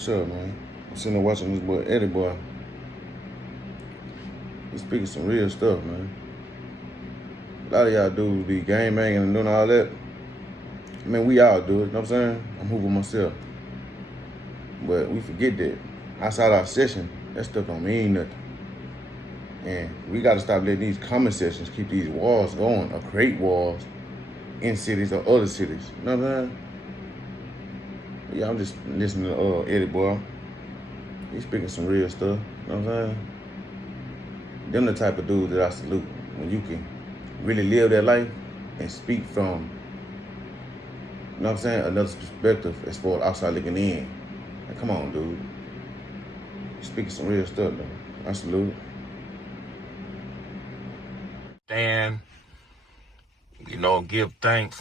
Sure, man. I'm sitting there watching this boy Eddie boy. He's speaking some real stuff, man. A lot of y'all dudes be game banging and doing all that. I mean, we all do it, you know what I'm saying? I'm hooping myself. But we forget that outside our session, that stuff don't mean nothing. And we gotta stop letting these comment sessions keep these wars going or create wars in cities or other cities. You know what I'm saying? Yeah, I'm just listening to Eddie boy. He's speaking some real stuff. You know what I'm saying? Them the type of dudes that I salute when you can really live that life and speak from, you know what I'm saying, another perspective as far as outside looking in. Like, come on, dude. You're speaking some real stuff, though. I salute it. And, give thanks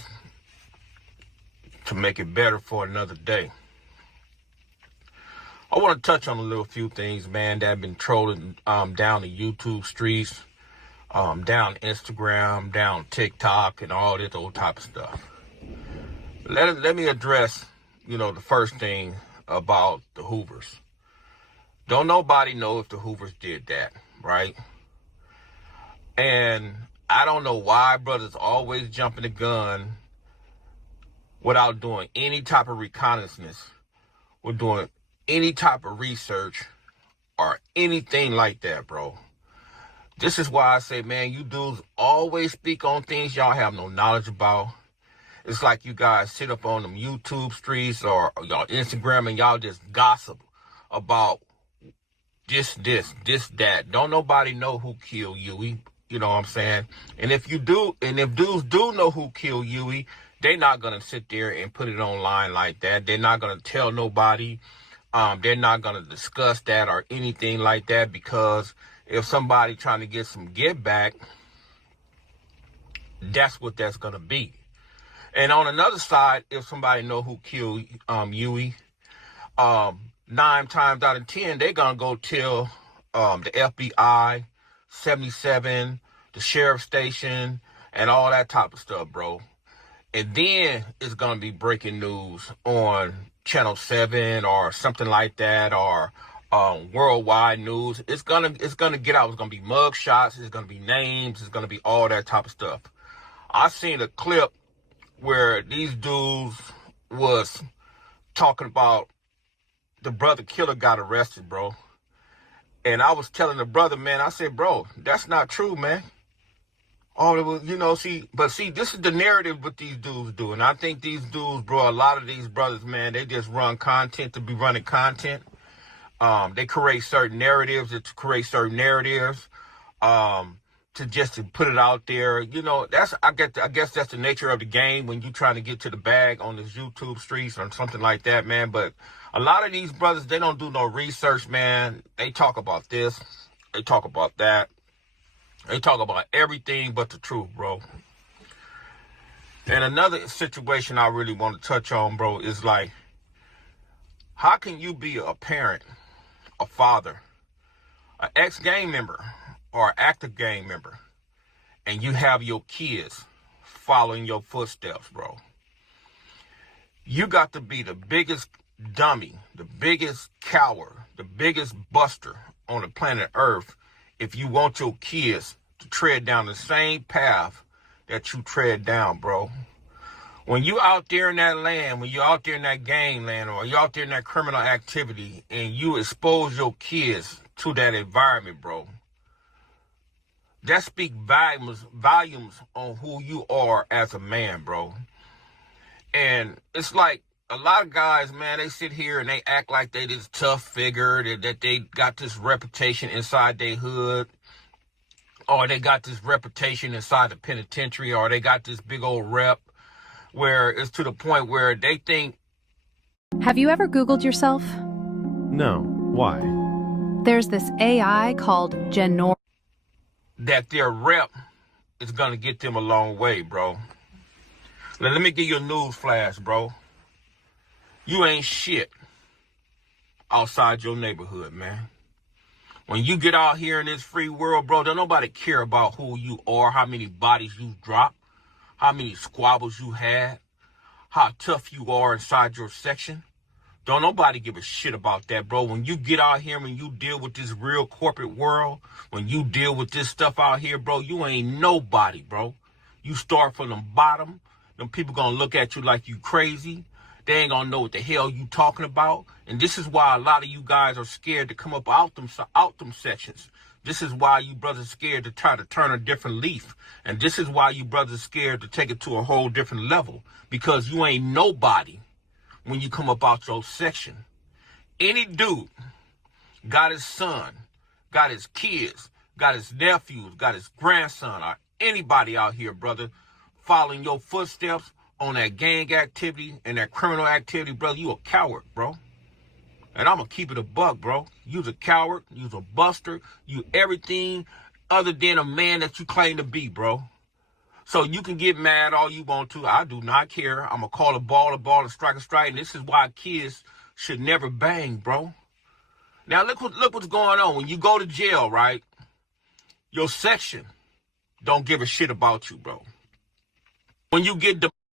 to make it better for another day. I want to touch on a few things, man, that have been trolling down the YouTube streets, down Instagram, down TikTok, and all this old type of stuff. Let me address, the first thing about the Hoovers. Don't nobody know if the Hoovers did that, right? And I don't know why brothers always jumping the gun without doing any type of reconnaissance or doing any type of research or anything like that, bro. This is why I say, man, you dudes always speak on things y'all have no knowledge about. It's like you guys sit up on them YouTube streets or y'all Instagram and y'all just gossip about this, that. Don't nobody know who killed Yui. You know what I'm saying? And if you do, and if dudes do know who killed Yui, they're not going to sit there and put it online like that. They're not going to tell nobody. They're not going to discuss that or anything like that, because if somebody trying to get some get back, that's what that's going to be. And on another side, if somebody know who killed Yui, 9 times out of 10, they're going to go tell the FBI, 77, the sheriff station, and all that type of stuff, bro. And then it's going to be breaking news on Channel 7 or something like that, or worldwide news. It's gonna get out. It's gonna be mug shots. It's gonna be names. It's gonna be all that type of stuff. I seen a clip where these dudes was talking about the brother killer got arrested, bro. And I was telling the brother, man, I said, bro, that's not true, man. Oh, it was, see, this is the narrative what these dudes do. And I think these dudes, bro, a lot of these brothers, man, they just run content to be running content. They create certain narratives to put it out there. I guess that's the nature of the game when you trying to get to the bag on this YouTube streets or something like that, man. But a lot of these brothers, they don't do no research, man. They talk about this, they talk about that. They talk about everything but the truth, bro. And another situation I really want to touch on, bro, is like, how can you be a parent, a father, an ex-gang member, or active gang member, and you have your kids following your footsteps, bro? You got to be the biggest dummy, the biggest coward, the biggest buster on the planet Earth if you want your kids to tread down the same path that you tread down, bro. When you out there in that land, when you're out there in that gang land, or you're out there in that criminal activity, and you expose your kids to that environment, bro, that speaks volumes on who you are as a man, bro. And it's like a lot of guys, man, they sit here and they act like they this tough figure, that they got this reputation inside their hood, or they got this reputation inside the penitentiary, or they got this big old rep, where it's to the point where they think. Have you ever Googled yourself? No. Why? There's this AI called Genor. That their rep is going to get them a long way, bro. Now, let me give you a news flash, bro. You ain't shit outside your neighborhood, man. When you get out here in this free world, bro, don't nobody care about who you are, how many bodies you dropped, how many squabbles you had, how tough you are inside your section. Don't nobody give a shit about that, bro. When you get out here and you deal with this real corporate world, when you deal with this stuff out here, bro, you ain't nobody, bro. You start from the bottom. Them people gonna look at you like you crazy. They ain't gonna know what the hell you talking about. And this is why a lot of you guys are scared to come up out them sections. This is why you brothers scared to try to turn a different leaf. And this is why you brothers scared to take it to a whole different level. Because you ain't nobody when you come up out your section. Any dude got his son, got his kids, got his nephews, got his grandson, or anybody out here, brother, following your footsteps on that gang activity and that criminal activity, brother, you a coward, bro. And I'm going to keep it a buck, bro. You's a coward. You's a buster. You everything other than a man that you claim to be, bro. So you can get mad all you want to. I do not care. I'm going to call a ball, and strike a strike. And this is why kids should never bang, bro. Now, look what's going on. When you go to jail, right, your section don't give a shit about you, bro. When you get